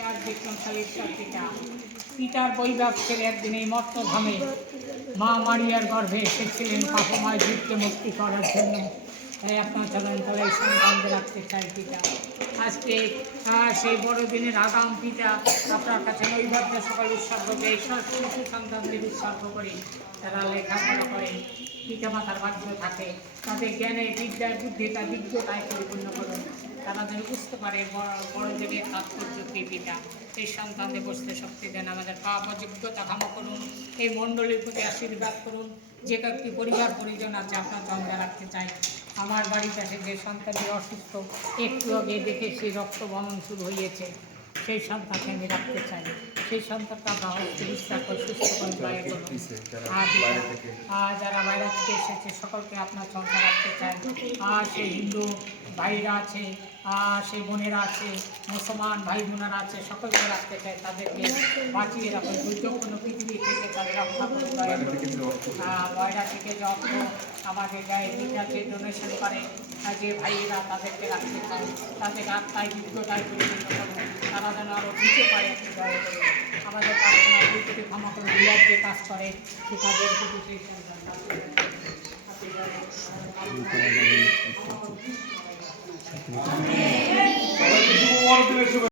রাজ বিক্রমশালী ঈশ্বর পিতার বৈভাব ছেড়ে একদিন এই মর্তধামে মা মারিয়ার গর্ভে এসেছিলেন পাপময় জীবকে মুক্তি করার জন্য। তাই আপনার চলেন তাই সন্তানকে রাখতে চাই পিতা। আজকে সেই বড়দিনের আগাম পিতা আপনার কাছে নৈবাদ্য সকল উৎসর্গকে ঈশ্বর শিশু সন্তানদের উৎসর্গ করে তারা লেখাপড়া করেন, পিতামাতার বাধ্য থাকে, তাদের জ্ঞানে বিদ্যায় বুদ্ধিতা বিজ্ঞতায় পরিপূর্ণ করুন। তারা যেন বুঝতে পারে বড়দিনের তাৎপর্য কী পিতা। এই সন্তানদের বসতে শক্তি দেন, আমাদের পাপ অযোগ্যতা ক্ষমা করুন, এই মণ্ডলীর প্রতি আশীর্বাদ করুন। যে কয়েকটি পরিবার পরিজন আছে আপনার চন্দ্রা রাখতে চাই। আমার বাড়িতে আছে যে সন্তানটি অসুস্থ, একটু আগে দেখে সেই রক্ত বহন শুরু হয়েছে, সেই সন্তানকে আমি রাখতে চাই। সেই সন্তানটা আমরা হস্তে বিশ্বাস করে সুস্থ করে দয়া করুন। আর যারা বাইরে থেকে এসেছে সকলকে আপনার চন্দ্রা রাখতে চাই। আর সেই হিন্দু ভাইরা আছে, সেই বোনেরা আছে, মুসলমান ভাই বোনেরা আছে, সকলকে রাখতে চাই। তাদেরকে বাঁচিয়ে রাখুন, দুর্যোগপূর্ণ পৃথিবী থেকে তাদের রক্ষা করুন। বাইরা থেকে যে অর্থ আমাদের গায়ে যে ডোনেশন করে যে ভাইয়েরা, তাদেরকে রাখতে চাই। তাদের আত্মায় বিজ্ঞতায় পরিপূর্ণ করুন, তারা যেন আরও দিতে পারে। দয়া করুন, আমাদের প্রার্থনা দুটি ক্ষমা করে বিলাস যে কাজ করে সে তাদের প্রতি সেই সন্তান